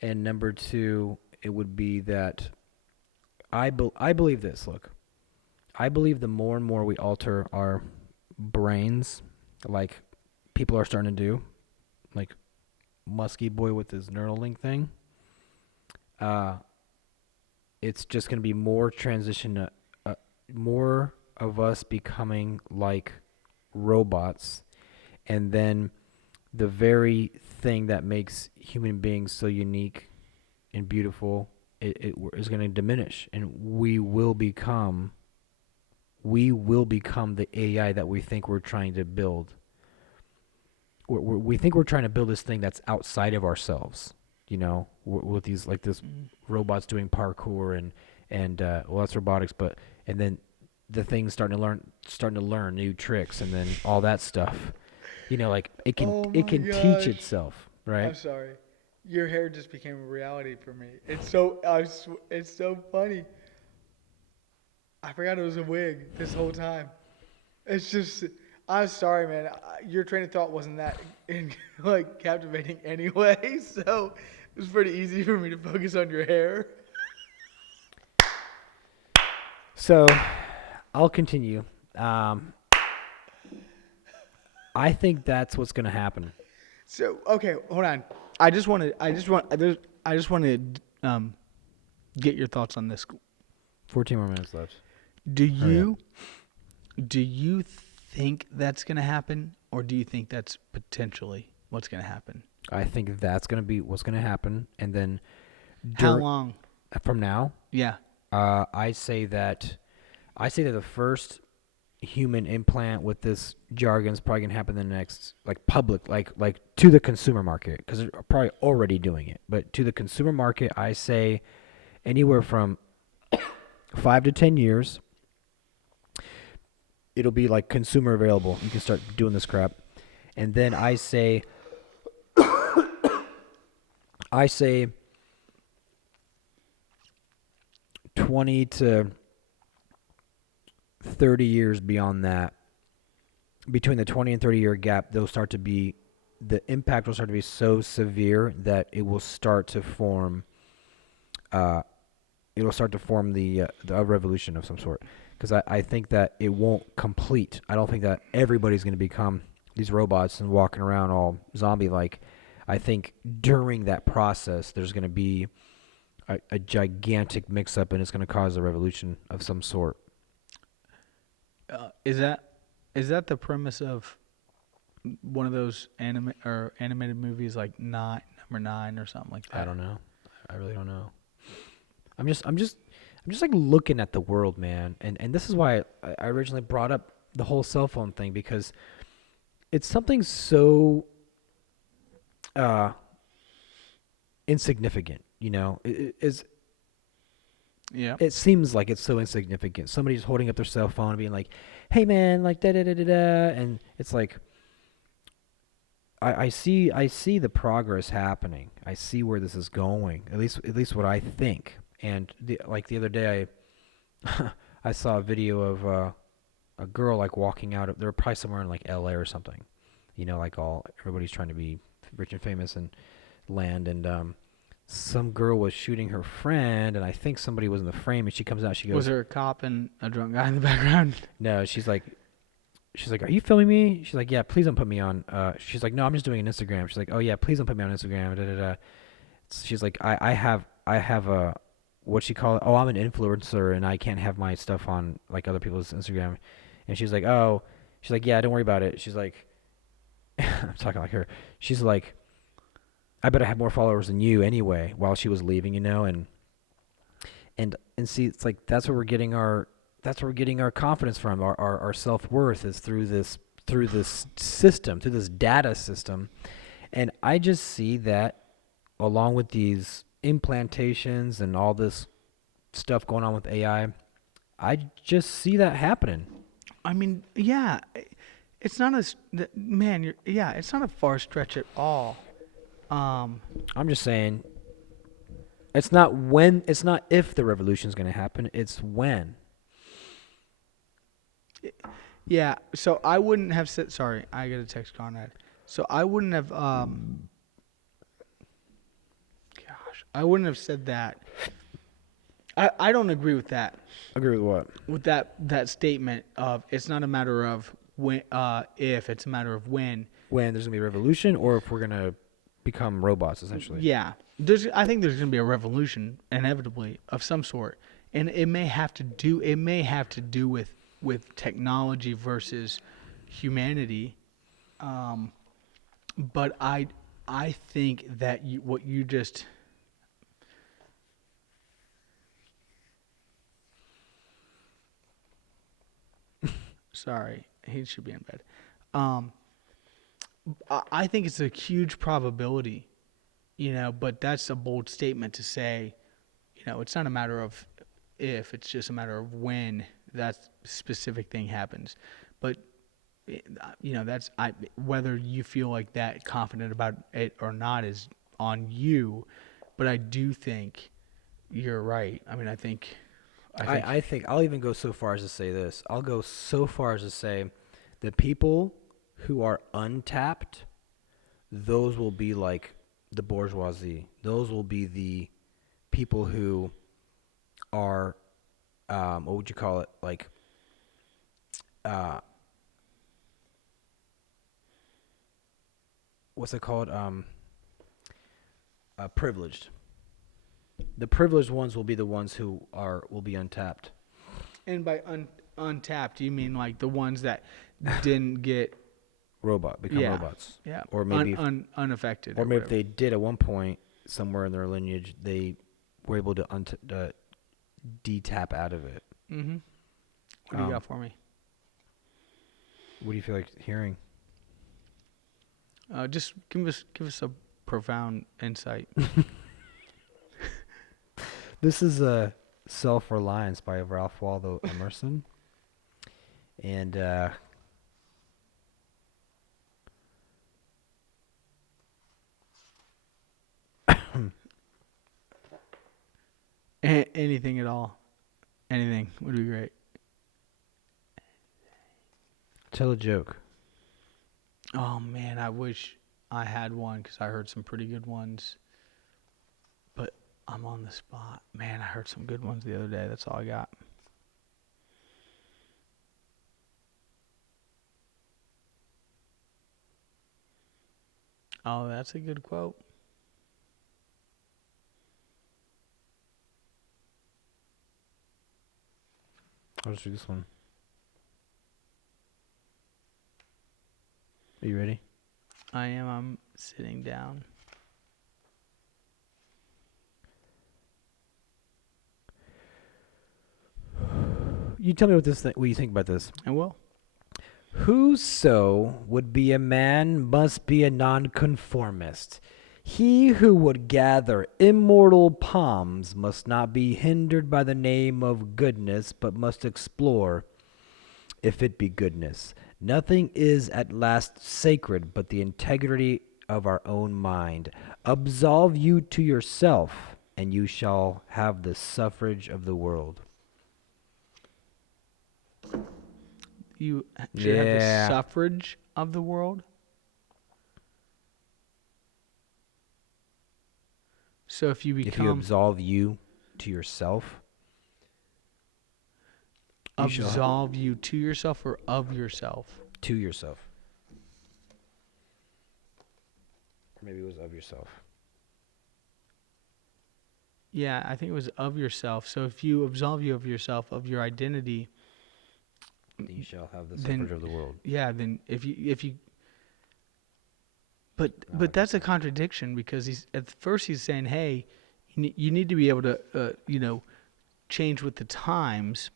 and number two, it would be that I believe this. Look, I believe the more and more we alter our brains, like people are starting to do, like Muskie Boy with his Neuralink thing, it's just going to be more transition, more of us becoming like robots, and then the very thing that makes human beings so unique and beautiful it is going to diminish, and we will become the AI that we think we're trying to build. We think we're trying to build this thing that's outside of ourselves, with these like this robots doing parkour and well, that's robotics, but and then the thing's starting to learn new tricks, and then all that stuff. Like it can teach itself, right? I'm sorry. Your hair just became a reality for me. It's so funny. I forgot it was a wig this whole time. It's just I'm sorry, man. Your train of thought wasn't that like captivating anyway, so it was pretty easy for me to focus on your hair. So I'll continue. Um, I think that's what's going to happen. So okay, hold on. I just want to. I just want to get your thoughts on this. 14 more minutes left. Do Hurry up. you do you think that's going to happen, or do you think that's potentially what's going to happen? I think that's going to be what's going to happen. And then How long? from now, Yeah. I say that the first human implant with this jargon is probably gonna happen in the next like public like to the consumer market because they're probably already doing it. But to the consumer market, I say anywhere from 5 to 10 years, it'll be like consumer available. You can start doing this crap, and then I say 20 to 30 years beyond that, between the 20 and 30 year gap, the impact will start to be so severe that it will start to form uh, the revolution of some sort. Because I think that it won't complete. I don't think that everybody's going to become these robots and walking around all zombie like. I think during that process, there's going to be a gigantic mix up, and it's going to cause a revolution of some sort. Is that the premise of one of those animated movies like number 9 or something like I that? don't know. I really don't know. I'm just like looking at the world, man, and this is why I originally brought up the whole cell phone thing because it's something so uh insignificant. Yeah. It seems like it's so insignificant. Somebody's holding up their cell phone and being like, "Hey, man, like da da da da da," and it's like I see the progress happening. I see where this is going. At least what I think. And the other day, I saw a video of a girl like walking out. They were probably somewhere in like L.A. or something. Like everybody's trying to be rich and famous and land. And some girl was shooting her friend, and I think somebody was in the frame. And she comes out. She Was goes, there a cop and a drunk guy in the background? "No." She's like, "Are you filming me?" She's like, "Yeah, please don't put me on." She's like, "No, I'm just doing an Instagram." She's like, "Oh yeah, please don't put me on Instagram." Da da da. She's like, I have a what she call it? Oh, I'm an influencer and I can't have my stuff on like other people's Instagram. And she's like, "Oh," she's like, "Yeah, don't worry about it." She's like, I'm talking like her. She's like, "I bet I have more followers than you anyway." While she was leaving, and see, it's like that's where we're getting our confidence from. Our self-worth is through this system, through this data system. And I just see that along with these implantations and all this stuff going on with AI, I just see that happening. I mean, yeah, it's not man. It's not a far stretch at all. Um, I'm just saying it's not if the revolution is going to happen, it's when. yeah. So I wouldn't have said. Sorry, I got a text Conrad. So I wouldn't have. Gosh, I wouldn't have said that. I don't agree with that. Agree with what? With that statement of it's not a matter of when, if it's a matter of when. When there's going to be a revolution or if we're going to become robots essentially. Yeah, I think there's going to be a revolution inevitably of some sort, and it may have to do with technology versus humanity. Um, but I think that what you just sorry, he should be in bed. Um, I think it's a huge probability, but that's a bold statement to say. It's not a matter of if, it's just a matter of when that specific thing happens. But that's whether you feel like that confident about it or not is on you. But I do think you're right. I mean, I think I think I'll even go so far as to say this. I'll go so far as to say The people who are untapped, those will be like the bourgeoisie. Those will be the people who are, what would you call it? Like, uh, what's it called? Privileged. The privileged ones will be the ones who will be untapped. And by untapped, you mean like the ones that didn't get Become robots. yeah, Or maybe unaffected or or maybe if whatever. they did at one point somewhere in their lineage, they were able to detap out of it. Mm-hmm. What do you Um, got for me? what do you feel like hearing? Just give us a profound insight. This is a Self-Reliance by Ralph Waldo Emerson, and Anything at all, anything would be great. tell a joke. Oh man, I wish I had one because I heard some pretty good ones, but I'm on the spot. Man, I heard some good ones the other day. That's all I got. Oh, that's a good quote. I'll just read this one. Are you ready? I am. I'm sitting down. You tell me what you think about this. I will. Whoso would be a man must be a nonconformist. He who would gather immortal palms must not be hindered by the name of goodness, but must explore, if it be goodness. Nothing is at last sacred but the integrity of our own mind. Absolve you to yourself, and you shall have the suffrage of the world. You should have the Yeah. suffrage of the world. So if you If you become absolve you to yourself, you shall absolve you to yourself or of yourself. to yourself. Or maybe it was of yourself. Yeah, I think it was of yourself. So if you absolve you of yourself, of your identity, Then you shall have the then suffrage of the world. yeah, then if you but No, but that's a contradiction because he's at first he's saying, hey, you need to be able to change with the times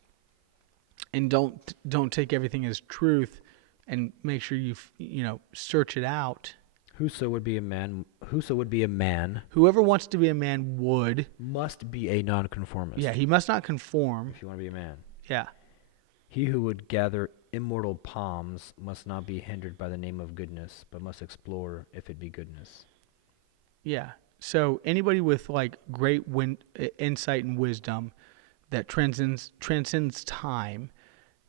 and don't take everything as truth and make sure you search it out. Whoso would be a man Whoever wants to be a man would. must be a nonconformist. Yeah, he must not conform. If you want to be a man. Yeah. He who would gather immortal palms must not be hindered by the name of goodness, but must explore if it be goodness. Yeah. So anybody with like great insight and wisdom that transcends time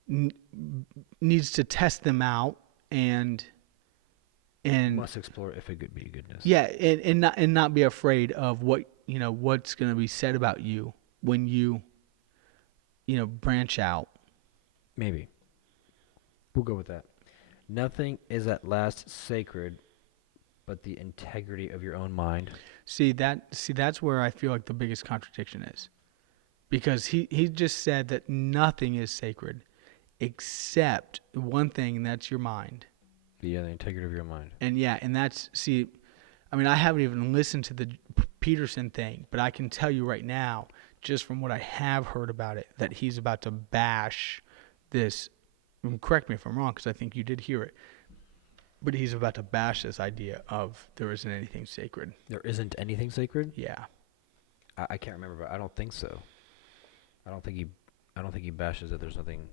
n- needs to test them out and Must explore if it could be goodness. yeah, and not be afraid of what's going to be said about you when you branch out. Maybe. We'll go with that. Nothing is at last sacred but the integrity of your own mind. See that's where I feel like the biggest contradiction is. Because he just said that nothing is sacred except one thing, and that's your mind. Yeah, the integrity of your mind. And yeah, and that's I mean, I haven't even listened to the Peterson thing, but I can tell you right now, just from what I have heard about it, that he's about to bash this. And correct me if I'm wrong, because I think you did hear it. But he's about to bash this idea of there isn't anything sacred. There isn't anything sacred? Yeah. I can't remember, but I don't think so. I don't think he bashes that there's nothing.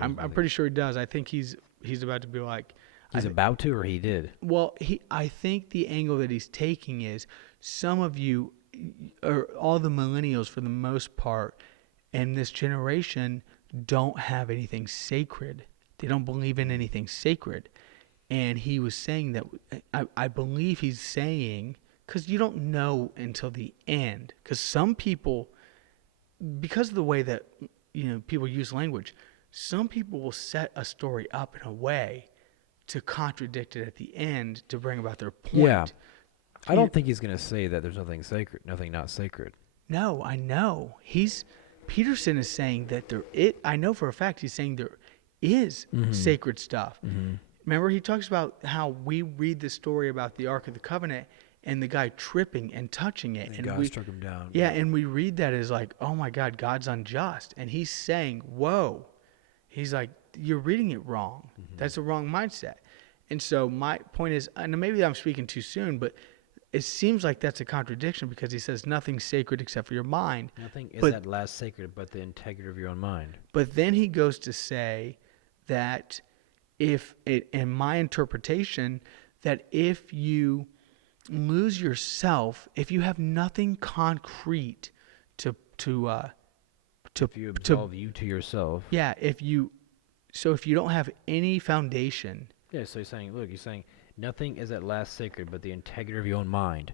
I'm pretty sure he does. I think he's about to be like. He's about to, or he did. Well, I think the angle that he's taking is some of you, or all the millennials for the most part, and this generation don't have anything sacred. They don't believe in anything sacred. And he was saying that, I believe he's saying, because you don't know until the end. Because some people, because of the way that people use language, some people will set a story up in a way to contradict it at the end to bring about their Yeah. point. I don't think he's going to say that there's nothing sacred, nothing not sacred. No, I know. Peterson is saying that I know for a fact he's saying there is sacred stuff. Remember, he talks about how we read the story about the Ark of the Covenant and the guy tripping and touching it. And God struck him down. Yeah, and we read that as like, oh my God, God's unjust. And he's saying, whoa. He's like, you're reading it wrong. That's the wrong mindset. And so my point is, and maybe I'm speaking too soon, but it seems like that's a contradiction because he says nothing's sacred except for your mind. Nothing is at last sacred but the integrity of your own mind. But then he goes to say that in my interpretation, that if you lose yourself, if you have nothing concrete to If you absolve you to yourself. Yeah, if you don't have any foundation. Yeah, so he's saying nothing is at last sacred but the integrity of your own mind.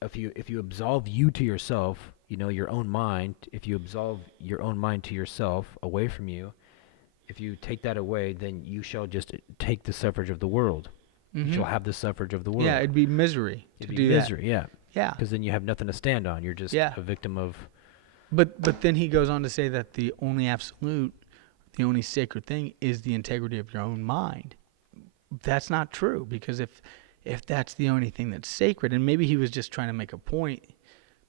If you absolve you to yourself, your own mind, if you absolve your own mind to yourself away from you, if you take that away, then you shall just take the suffrage of the world. You shall have the suffrage of the world. Yeah, it'd be misery to do misery, that. yeah. Yeah. Because then you have nothing to stand on. You're just a victim of... But then he goes on to say that the only absolute, the only sacred thing is the integrity of your own mind. That's not true, because if that's the only thing that's sacred, and maybe he was just trying to make a point,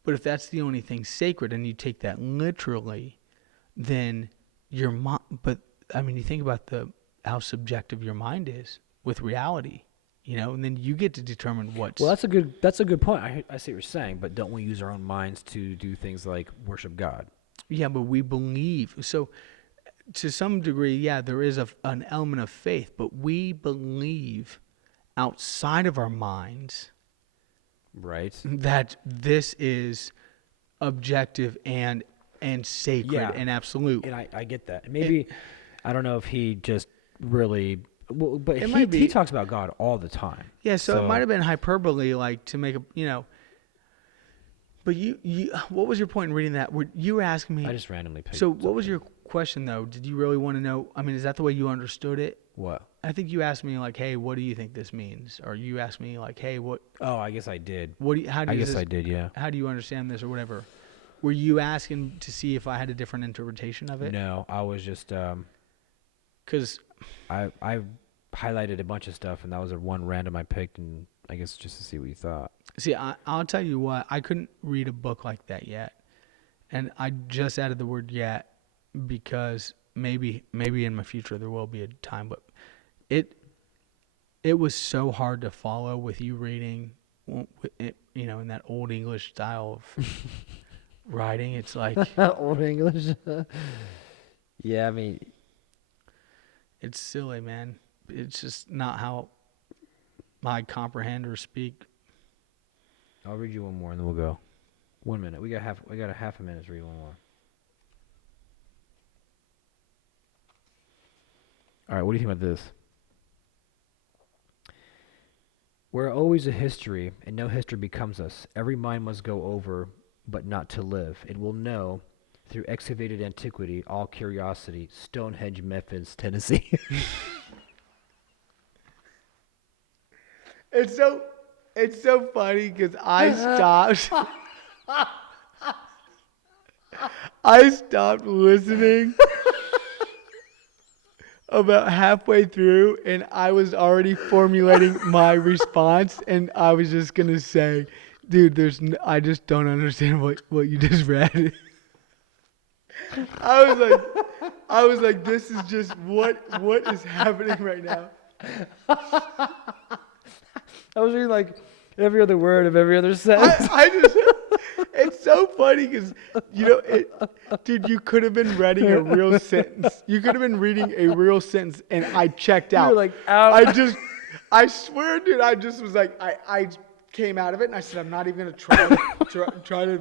but if that's the only thing sacred and you take that literally, then your mind... But, I mean, you think about how subjective your mind is with reality. And then you get to determine what's... Well, that's a good point. I see what you're saying, but don't we use our own minds to do things like worship God? Yeah, but we believe. So, to some degree, yeah, there is an element of faith, but we believe outside of our minds, right, that this is objective and sacred and absolute. And I get that. Maybe, I don't know if he just really... Well, but he talks about God all the time. Yeah, so it might have been hyperbole, like to make a, But you, what was your point in reading that? You were asking me. I just randomly picked. So what was your question though? Did you really want to know? I mean, is that the way you understood it? What? I think you asked me like, "Hey, what do you think this means?" Or you asked me like, "Hey, what?" Oh, I guess I did. I guess I did. Yeah. How do you understand this or whatever? Were you asking to see if I had a different interpretation of it? No, I was just because I highlighted a bunch of stuff, and that was the one random I picked, and I guess just to see what you thought. See, I'll tell you what, I couldn't read a book like that yet, and I just added the word "yet" because maybe in my future there will be a time, but it was so hard to follow with you reading, in that old English style of writing. It's like old English. Yeah, I mean, it's silly, man. It's just not how I comprehend or speak. I'll read you one more and then we'll go. 1 minute. We got a half a minute to read one more. All right, what do you think about this? We're always a history, and no history becomes us. Every mind must go over, but not to live. It will know, through excavated antiquity, all curiosity, Stonehenge, Memphis, Tennessee. It's so funny because I stopped listening about halfway through, and I was already formulating my response, and I was just gonna say, dude, I just don't understand what you just read. I was like, this is just what is happening right now. I was reading like every other word of every other sentence. It's so funny because, dude, you could have been reading a real sentence. You could have been reading a real sentence, and I checked out. You're like, out. I swear, dude, I just was like, I came out of it, and I said, I'm not even going to try to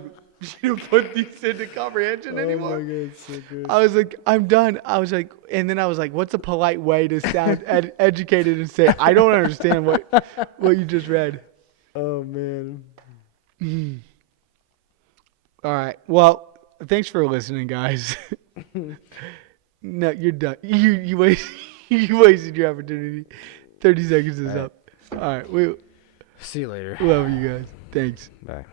you to put these into comprehension anymore. Oh my god, it's so good. I was like, I'm done. I was like, and then I was like, what's a polite way to sound educated and say, I don't understand what you just read. Oh man. All right. Well, thanks for listening, guys. No, you're done. You wasted your opportunity. 30 seconds is All right. up. All right. We See you later. love you guys. Thanks. Bye.